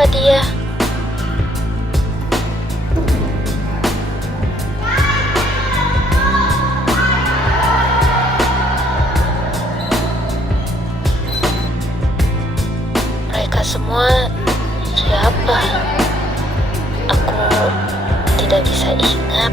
Siapa dia? Mereka semua siapa? Aku tidak bisa ingat.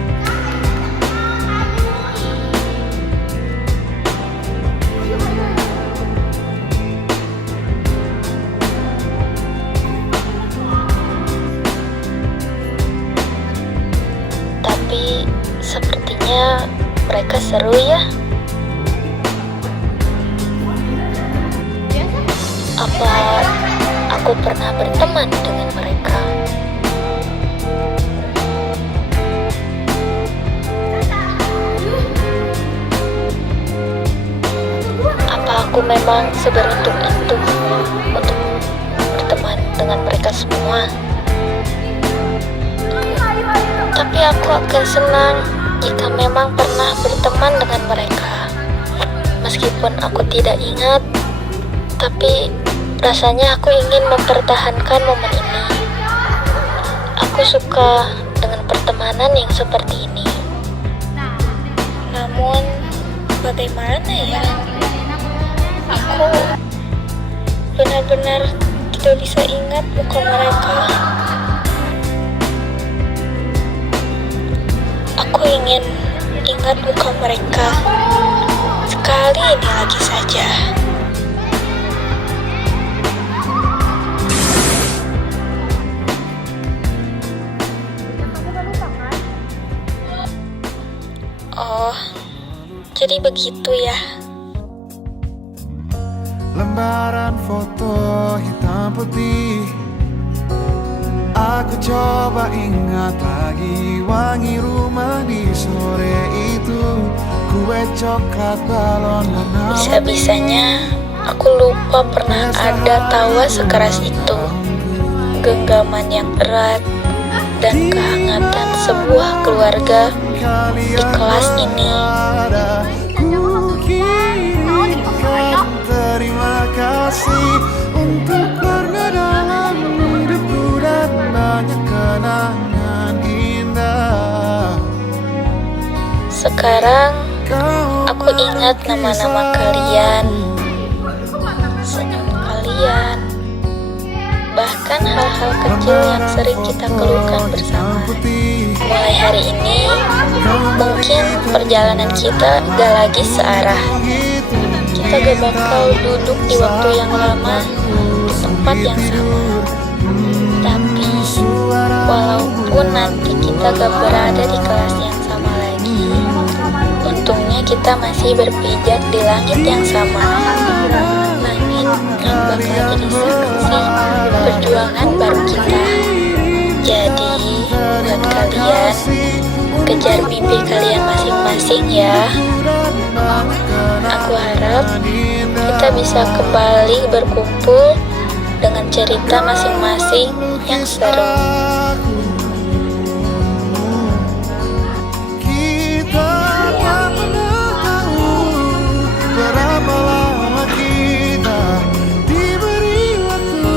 Tapi sepertinya mereka seru ya. Apa aku pernah berteman dengan mereka? Apa aku memang seberuntung itu untuk berteman dengan mereka semua? Tapi aku akan senang jika memang pernah berteman dengan mereka. Meskipun aku tidak ingat, tapi rasanya aku ingin mempertahankan momen ini. Aku suka dengan pertemanan yang seperti ini. Namun, bagaimana ya? Aku benar-benar tidak bisa ingat muka mereka. Aku ingin ingat muka mereka sekali ini lagi saja. Oh, jadi begitu ya. Lembaran foto hitam putih, aku coba ingat lagi wangi rumah di sore itu. Kue coklat balon warna Bisa-bisanya aku lupa pernah ada tawa sekeras itu. Genggaman yang erat dan kehangatan sebuah keluarga di kelas ini. Terima kasih untuk warna dalam hidupku dan banyak kenangan indah. Sekarang aku ingat nama-nama kalian, senyum kalian, bahkan hal-hal kecil yang sering kita keluhkan bersama. Mulai hari ini, mungkin perjalanan kita gak lagi searah. Kita gak bakal duduk di waktu yang lama, di tempat yang sama. Tapi, walaupun nanti kita gak berada di kelas yang sama lagi, untungnya kita masih berpijak di langit yang sama. Langit yang bakal jadi saksi perjuangan baru kita. Jadi, buat kalian, kejar mimpi kalian masing-masing ya. Aku harap kita bisa kembali berkumpul dengan cerita masing-masing yang seru. Kita tak pernah tahu berapa lama kita diberi waktu.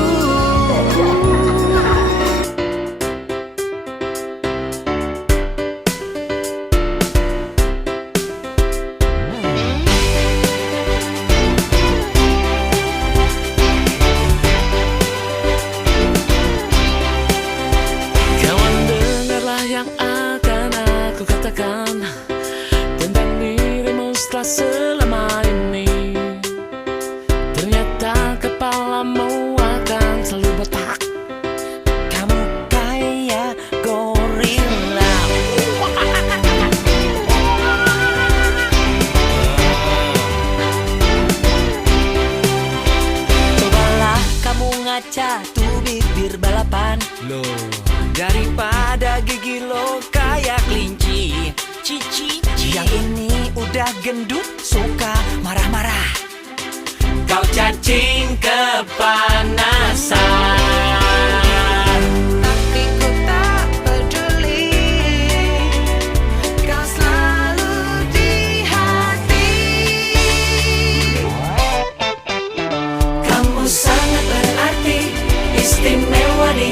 Kawan, dengarlah yang akan aku katakan tentang dirimu setelah selama ini. Ternyata kepalamu akan selalu botak. Kamu kayak gorila. Cobalah kamu ngaca tuh bibir balapan lo, daripada gigi lo kayak kelinci. Cici, yang ini udah gendut, suka marah-marah. Kau cacing kepanasan. Tapi ku tak peduli, kau selalu di hati. Kamu sangat berarti, istimewa di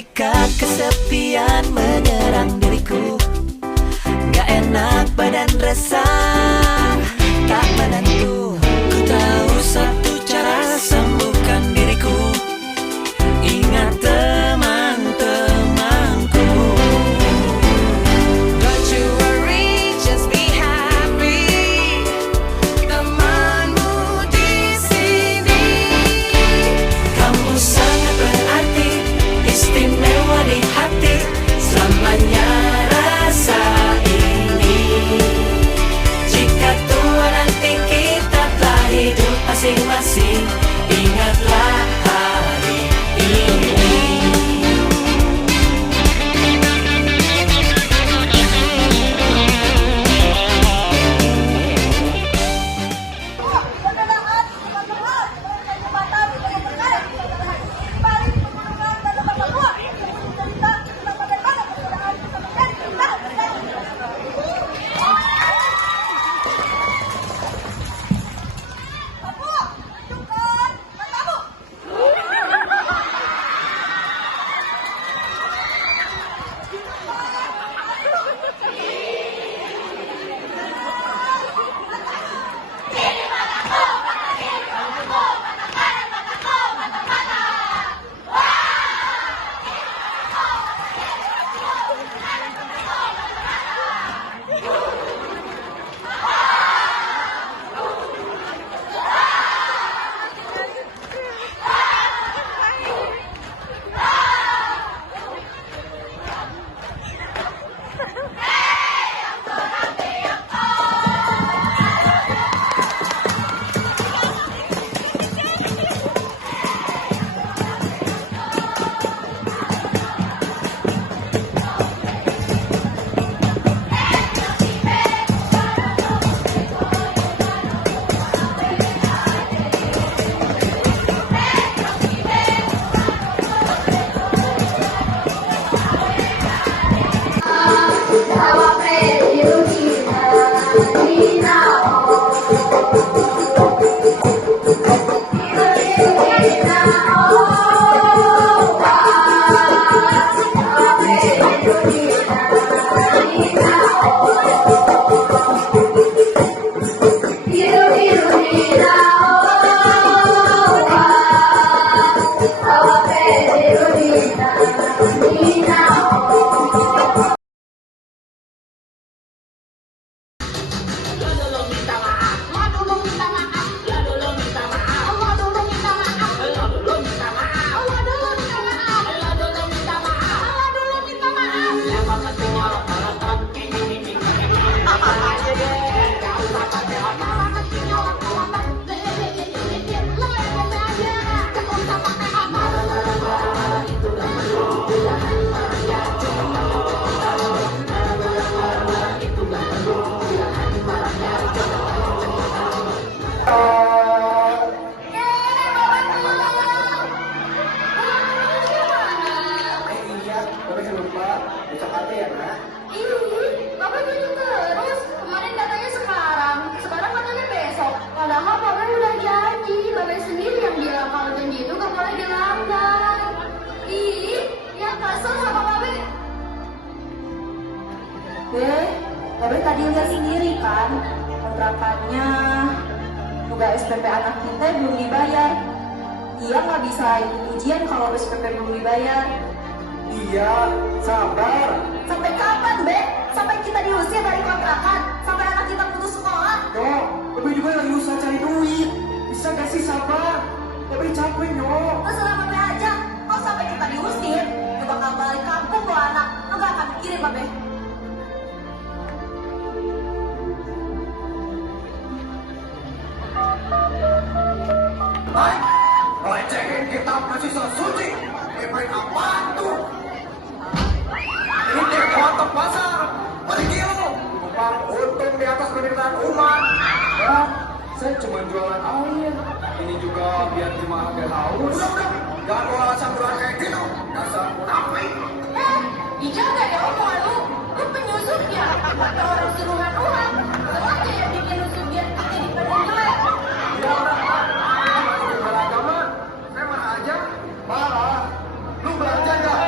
Ketika kesepian menyerang diriku, gak enak badan resah, tak menentu. Ku tahu satu cara sembuhkan diriku. Ingat teman-temanku. Don't you worry, just be happy. Temanmu di sini. Kamu sangat berarti, istimewa di hati. Selamanya rasa ini. Jika tua nanti kita telah hidup masing-masing, ingatlah hari ini. Bapak tunjuk terus. Kemarin datanya sekarang katanya besok. Padahal Bapak udah janji. Bapak sendiri yang bilang kalau janji itu gak boleh dilanggar. Ih, yang kesel sama Bapak. Bapak tadi udah sendiri kan, kontrakannya, tugas SPP anak kita belum dibayar. Dia nggak bisa ikut ujian kalau SPP belum dibayar. Iya, sabar. Sampai kapan, Be? Sampai kita diusir dari kontrakan? Sampai anak kita putus sekolah? Yo, Bapak juga lagi usaha cari duit. Bisa gak sih sabar? Bapak capek, yo. Terserah Bapak aja. Kalau sampai kita diusir, dia bakal balik kampung loh anak. Nggak akan kirim, Bapak. Hai, lecehkan kitab mahasiswa suci. Efek apaan tuh? Ini dia kelompok pasar. Pergi lu. Numpang untung di atas penderitaan umat. Ya, saya cuma jualan air. Ini juga biar cuma agak haus. Udah. Jangan bawa alasan berat kayak gitu. Dasar munafik. Dijaga ya omongan lu. Lu penyusup ya. Pakai orang suruhan orang. Sengaja ya bikin rusuh biar kita jadi penilai. Ya udah, Pak. Beragama, saya marah aja. Marah. Lu belajar gak?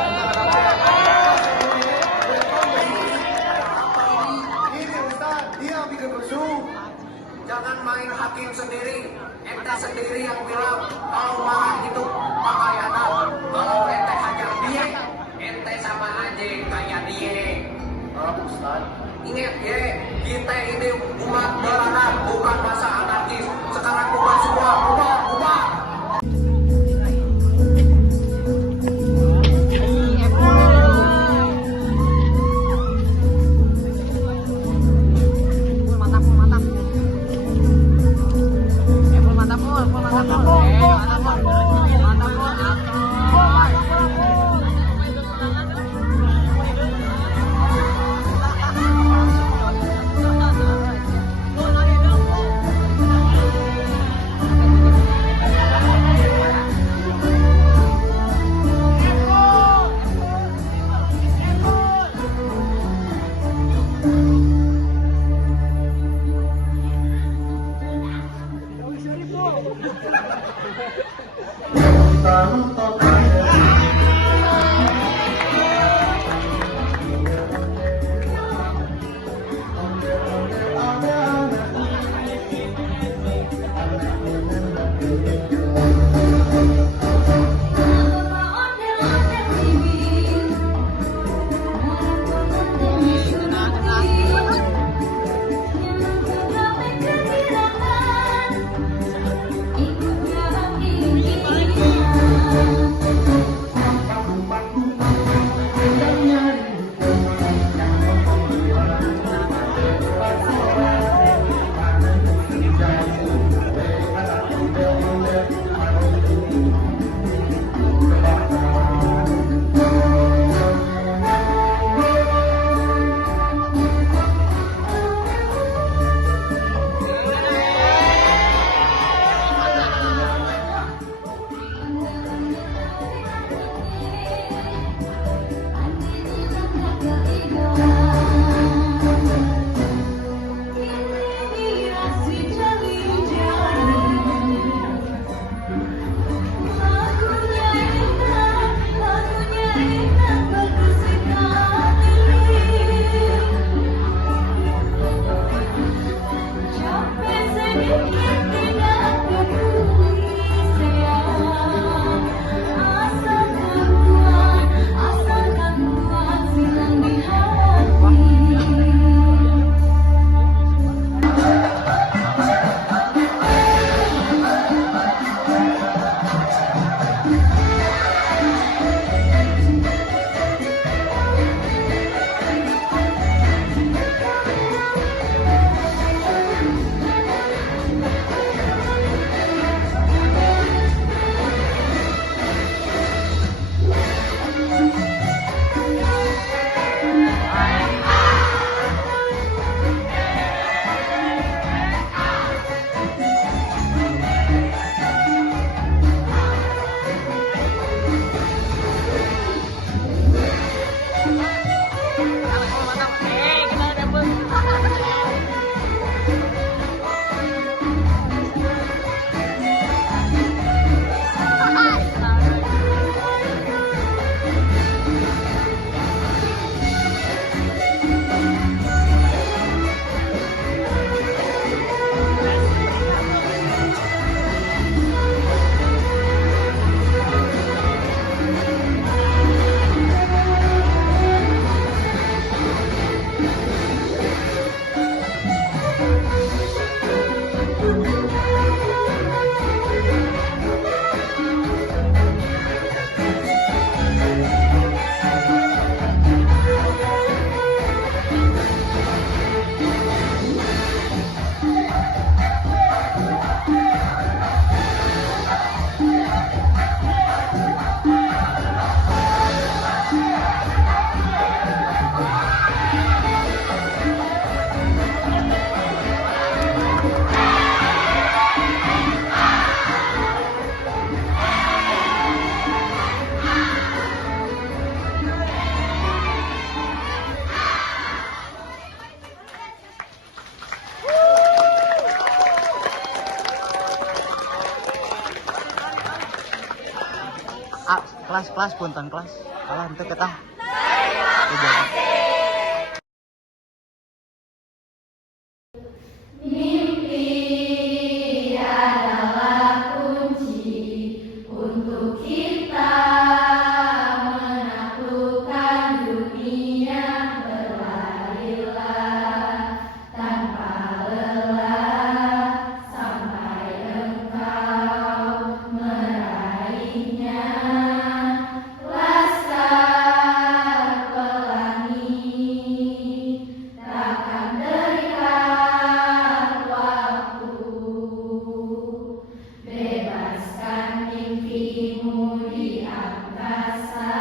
kelas punten kelas kalah untuk kita Mimpi adalah kunci untuk kita menaklukkan dunia. Berlarilah tanpa lelah sampai engkau meraihnya. Laskar pelangi takkan terikat waktu. Bebaskan mimpimu di angkasa,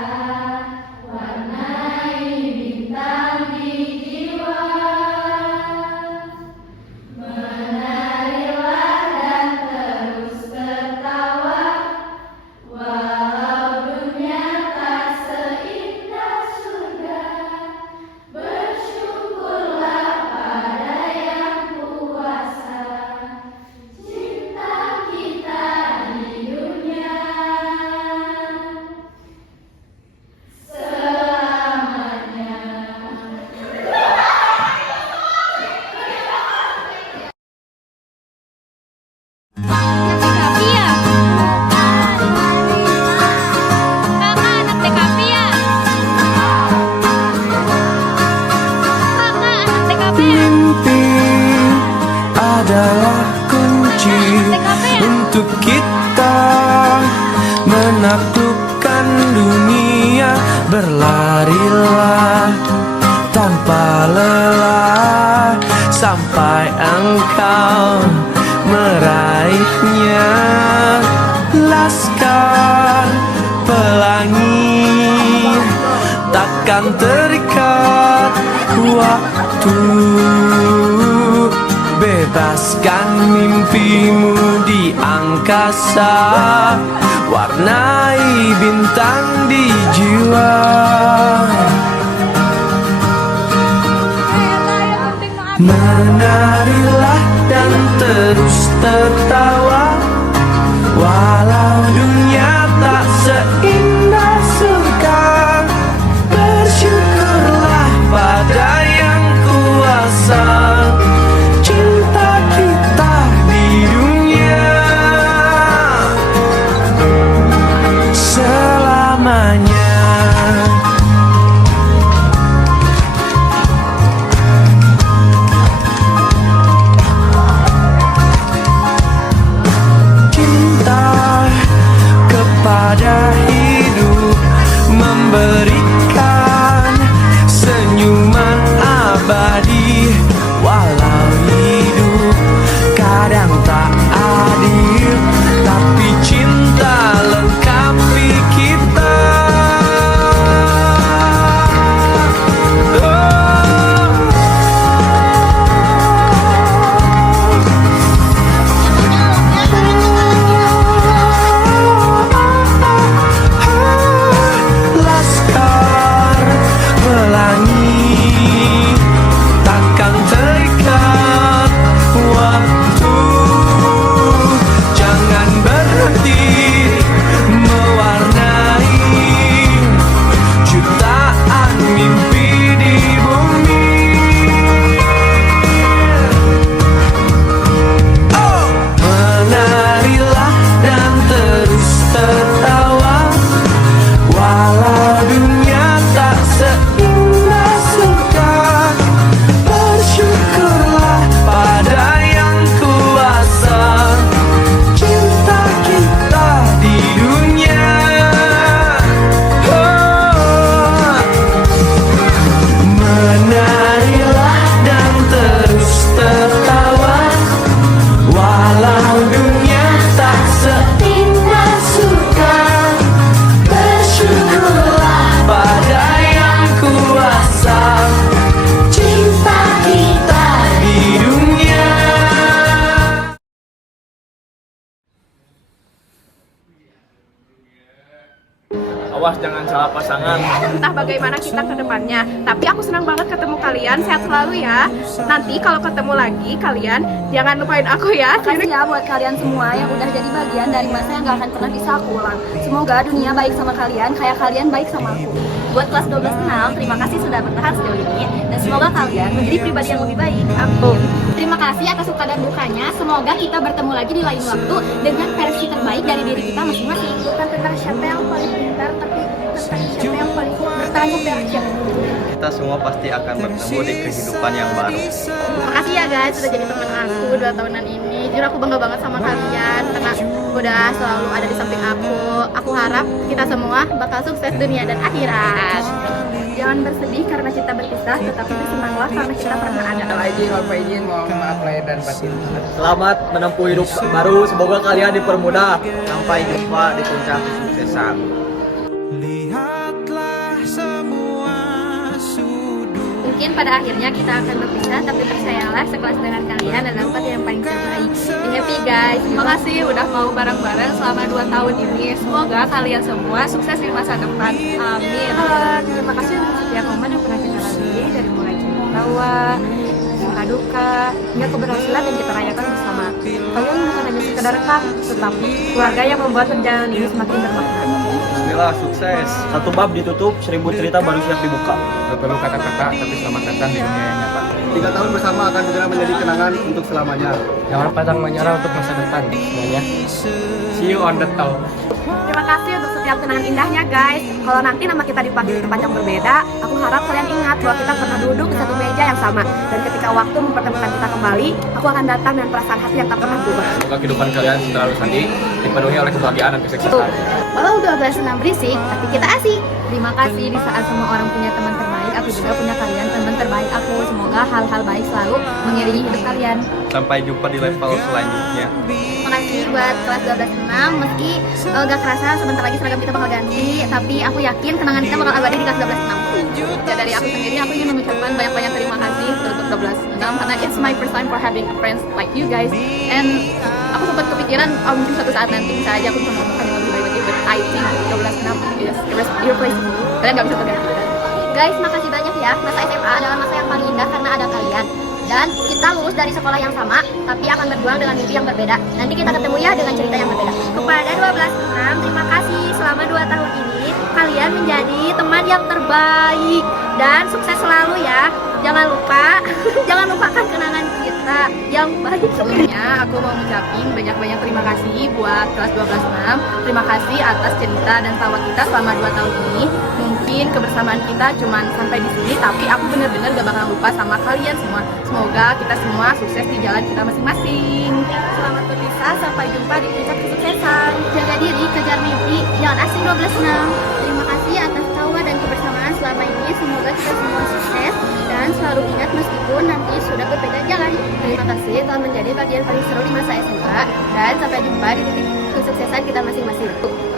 warnai bintang di jiwa. Menarilah dan terus tertawa, walau adalah kunci untuk kita menaklukkan dunia. Berlarilah tanpa lelah sampai engkau meraihnya. Laskar pelangi takkan terikat waktu. Bebaskan mimpimu di angkasa, warnai bintang di jiwa. Menarilah dan terus tertawa, walau dunia tak seindah surga. Bersyukurlah pada yang kuasa, cinta kita di dunia selamanya. Pada hidup memberikan senyuman abadi, walau hidup kadang tak adil, tapi cinta lengkapi kita. Awas jangan salah pasangan. Entah bagaimana kita ke depannya. Tapi aku senang banget ketemu kalian. Sehat selalu ya. Nanti kalau ketemu lagi kalian jangan lupain aku ya. Makasih ya buat kalian semua yang udah jadi bagian dari masa yang gak akan pernah bisa aku ulang. Semoga dunia baik sama kalian kayak kalian baik sama aku. Buat kelas 12 kenal, terima kasih sudah bertahan sejauh ini. Dan semoga kalian menjadi pribadi yang lebih baik. Amin. Terima kasih atas suka dan dukanya. Semoga kita bertemu lagi di lain waktu dengan versi terbaik dari diri kita masing-masing. Bukan tentang siapa yang paling pintar, tapi tentang siapa yang paling bertanggung jawab. Kita semua pasti akan bertemu di kehidupan yang baru. Makasih ya guys sudah jadi teman aku 2 tahunan ini. Jujur aku bangga banget sama kalian karena udah selalu ada di samping aku. Aku harap kita semua bakal sukses dunia dan akhirat. Jangan bersedih karena kita berpisah, tetapi bersenanglah karena kita pernah ada. Izin mohon maaf lahir dan batin. Selamat menempuh hidup baru. Semoga kalian dipermudah. Sampai jumpa di puncak kesuksesan. Lihatlah semua sudut. Mungkin pada akhirnya kita akan berpisah, tapi percayalah sekelas dengan kalian adalah tempat yang paling terbaik. Be happy guys. Terima kasih udah mau bareng-bareng selama 2 tahun ini. Semoga kalian semua sukses di masa depan. Amin. Terima kasih untuk setiap momen yang pernah kita lalui, dari mulai cerita tawa, suka duka, hingga keberhasilan yang kita rayakan bersama. Kalian bukan hanya sekedar rekan, tetapi keluarga yang membuat perjalanan ini semakin bermakna. Bismillah, sukses. Satu bab ditutup, 1000 cerita baru siap dibuka. Gak perlu kata-kata, tapi selamat datang di dunia yang nyata. 3 tahun bersama akan segera menjadi kenangan untuk selamanya. Jangan pantang menyerah untuk masa depan semuanya. See you on the top. Terima kasih untuk setiap kenangan indahnya guys. Kalau nanti nama kita dipanggil di tempat yang berbeda, aku harap kalian ingat bahwa kita pernah duduk di satu meja yang sama. Dan ketika waktu mempertemukan kita kembali, aku akan datang dengan perasaan hati yang tak pernah berubah. Semoga kehidupan kalian selalu sandi, dipenuhi oleh kebahagiaan dan kesuksesan. Walau 12 senang berisik, tapi kita asik. Terima kasih di saat semua orang punya teman terbaik, aku juga punya kalian teman terbaik aku. Semoga hal-hal baik selalu mengiringi hidup kalian. Sampai jumpa di level selanjutnya. Makasih buat kelas 12 senam, meski gak kerasa sebentar lagi seragam kita bakal ganti, tapi aku yakin kenangan kita bakal abadi di kelas 12 senam. Ya dari aku sendiri, aku ingin mengucapkan banyak-banyak terima kasih untuk 12 senam karena it's my first time for having friends like you guys. And aku sempat kepikiran, mungkin suatu saat nanti bisa aja aku bisa menemukan yang lebih baik lagi, but I think 12 senam is irreplaceable. Kalian gak bisa tergantikan. Guys, makasih banyak ya. Masa SMA adalah masa yang paling indah karena ada kalian. Dan kita lulus dari sekolah yang sama, tapi akan berjuang dengan mimpi yang berbeda. Nanti kita ketemu ya dengan cerita yang berbeda. Kepada 12 senam, terima kasih selama 2 tahun ini. Kalian menjadi teman yang terbaik. Dan sukses selalu ya. Jangan lupa, jangan lupakan kenangan kita yang baik. Sebelumnya aku mau ngucapin banyak-banyak terima kasih buat kelas 12-6. Terima kasih atas cerita dan tawa kita selama 2 tahun ini. Mungkin kebersamaan kita cuma sampai di sini, tapi aku benar-benar gak bakal lupa sama kalian semua. Semoga kita semua sukses di jalan kita masing-masing. Selamat berpisah, sampai jumpa di puncak kesuksesan. Jaga diri, kejar mimpi, jangan asing 12-6. Terima kasih atas tawa dan kebersamaan selama ini. Semoga kita semua sukses dan selalu ingat meskipun nanti sudah berbeda jalan. Terima kasih telah menjadi bagian paling seru di masa SMA dan sampai jumpa di titik kesuksesan kita masing-masing.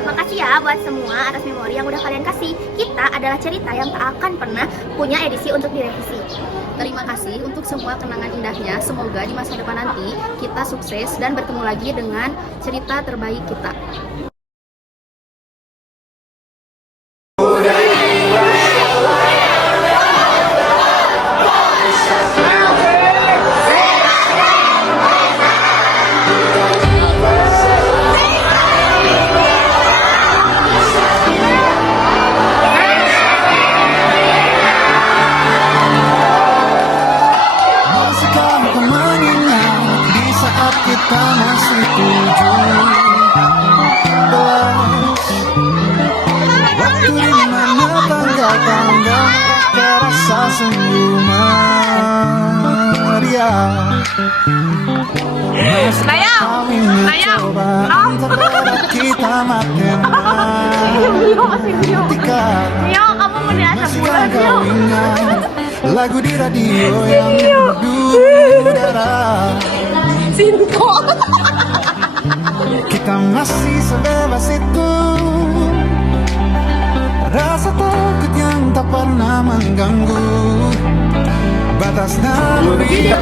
Makasih ya buat semua atas memori yang udah kalian kasih. Kita adalah cerita yang tak akan pernah punya edisi untuk direvisi. Terima kasih untuk semua kenangan indahnya. Semoga di masa depan nanti kita sukses dan bertemu lagi dengan cerita terbaik kita. Lagu di radio yang berudara, kita masih sebebas itu. Rasa takut yang tak pernah mengganggu batas naluri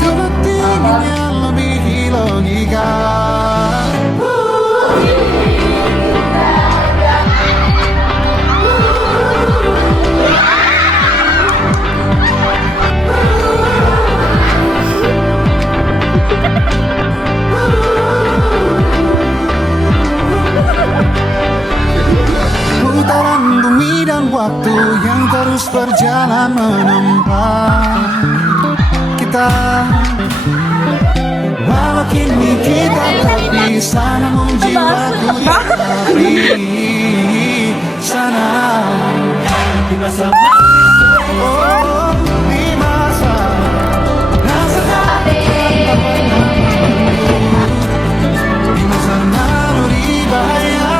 Detik-detiknya lebih logika. Putaran bumi dan waktu yang terus berjalan menempa kita. Walau kini kita terpisah, namun jiwaku tetap di sana. Di masa oh, di masa rasakan di masa naluri bahaya.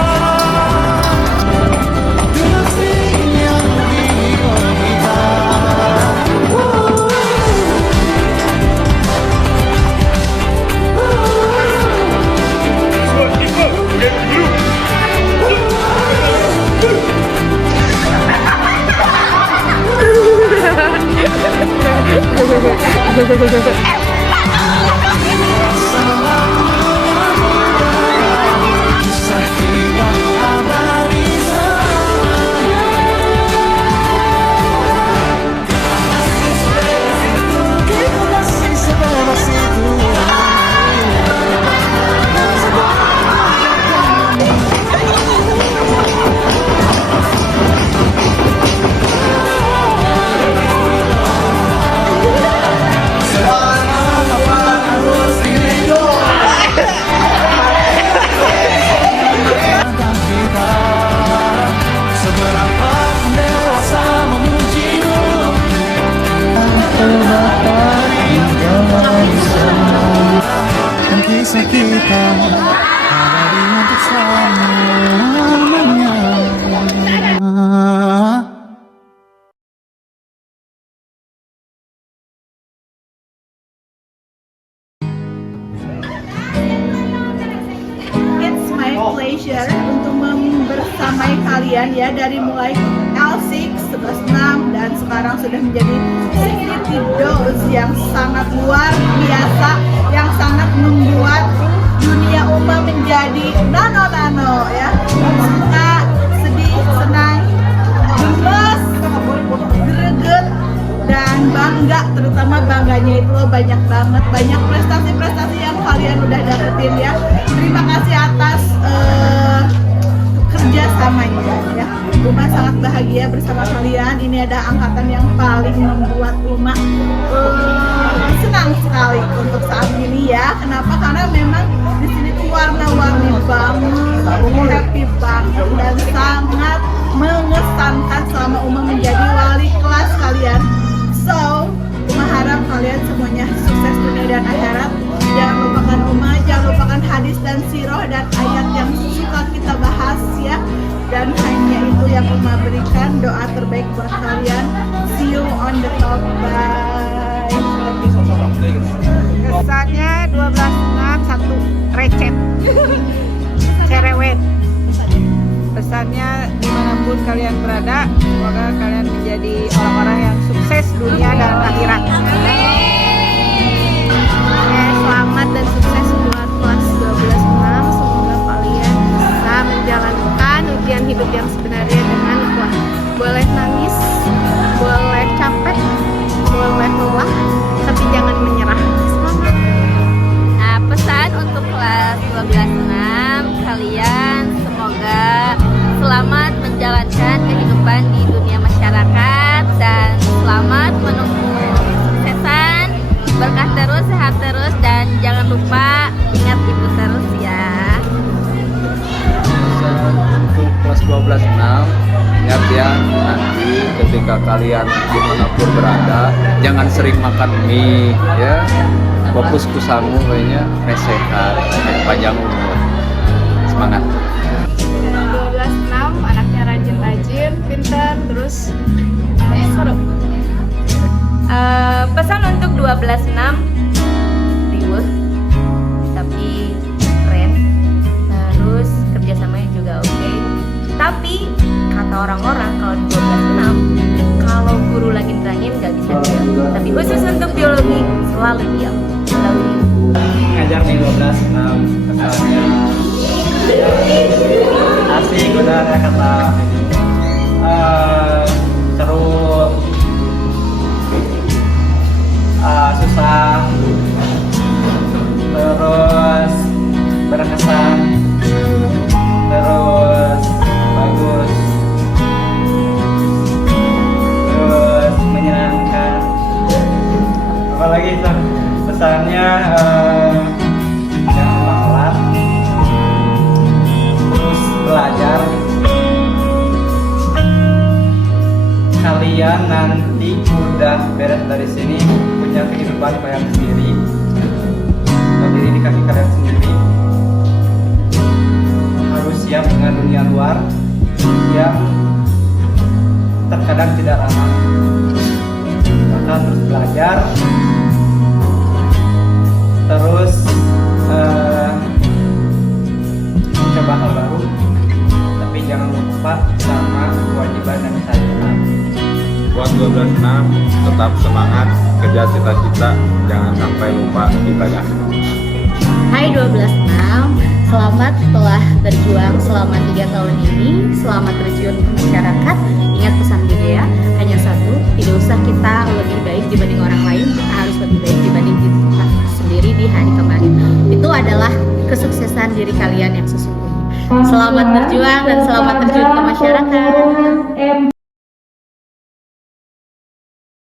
pleasure untuk membersamai kalian ya, dari mulai L6, 11.6 dan sekarang sudah menjadi Secret Dolls yang sangat luar biasa, yang sangat membuat dunia Uma menjadi nano ya. Suka, sedih, senang, gemes, greget, dan bangga. Terutama bangganya itu banyak banget, banyak prestasi-prestasi yang kalian udah dapetin ya. Terima kasih atas kerjasamanya ya. Uma sangat bahagia bersama kalian. Ini ada angkatan yang paling membuat Uma senang sekali untuk saat ini ya. Kenapa? Karena memang di sini tuh warna-warni banget, happy banget, dan sangat mengesankan selama Uma menjadi wali kelas kalian. So, Uma harap kalian semuanya sukses dunia dan akhirat. Jangan lupakan Uma, jangan lupakan hadis dan sirah dan ayat yang suka kita bahas ya. Dan hanya itu yang Uma berikan, doa terbaik buat kalian. See you on the top, bye. Kesannya 12.6 satu recet cerewet. Pesannya dimanapun kalian berada, semoga kalian menjadi orang-orang yang sukses dunia dan akhirat. Selamat dan sukses buat kelas 12.6. Semoga kalian bisa menjalankan ujian hidup yang sebenarnya dengan kuat. Boleh nangis, boleh capek, boleh lelah, tapi jangan menyerah. Semangat. Nah, pesan untuk kelas 12.6, kalian semoga selamat menjalankan kehidupan di dunia masyarakat dan selamat menempuh kesuksesan, berkah terus, sehat terus, dan jangan lupa ingat ibu terus ya. Untuk kelas 12.6, ingat ya, nanti ketika kalian dimanapun berada, jangan sering makan mie ya. Fokus ke sangu kayaknya sehat, panjang umur. Semangat. 12.6 anaknya rajin-rajin, pintar, terus seru. Pesan untuk 12.6, riweuh tapi keren, terus kerjasamanya juga oke. Tapi kata orang-orang kalau di 12.6, kalau guru lagi nerangin nggak bisa diam. Tapi khusus untuk biologi selalu diam. Ngajar di 12.6 kesannya asik, udah ada kata seru, susah, terus berkesan, terus bagus, terus menyenangkan. Apalagi pesannya jangan malas, terus belajar. Kalian nanti udah beres dari sini punya kehidupan kalian sendiri, berdiri di kaki kalian sendiri. Harus siap dengan dunia luar yang terkadang tidak ramah. Maka terus belajar, terus mencoba hal baru, tapi jangan lupa sama kewajiban dan kesalahan. Buat 12.6, tetap semangat, kejar cita-cita, jangan sampai lupa ibadah. Hai 12.6, selamat telah berjuang selama 3 tahun ini, selamat terjun ke masyarakat. Ingat pesan Bunda ya, hanya satu, tidak usah kita lebih baik dibanding orang lain, kita harus lebih baik dibanding diri kita sendiri di hari kemarin. Itu adalah kesuksesan diri kalian yang sesungguhnya. Selamat berjuang dan selamat terjun ke masyarakat.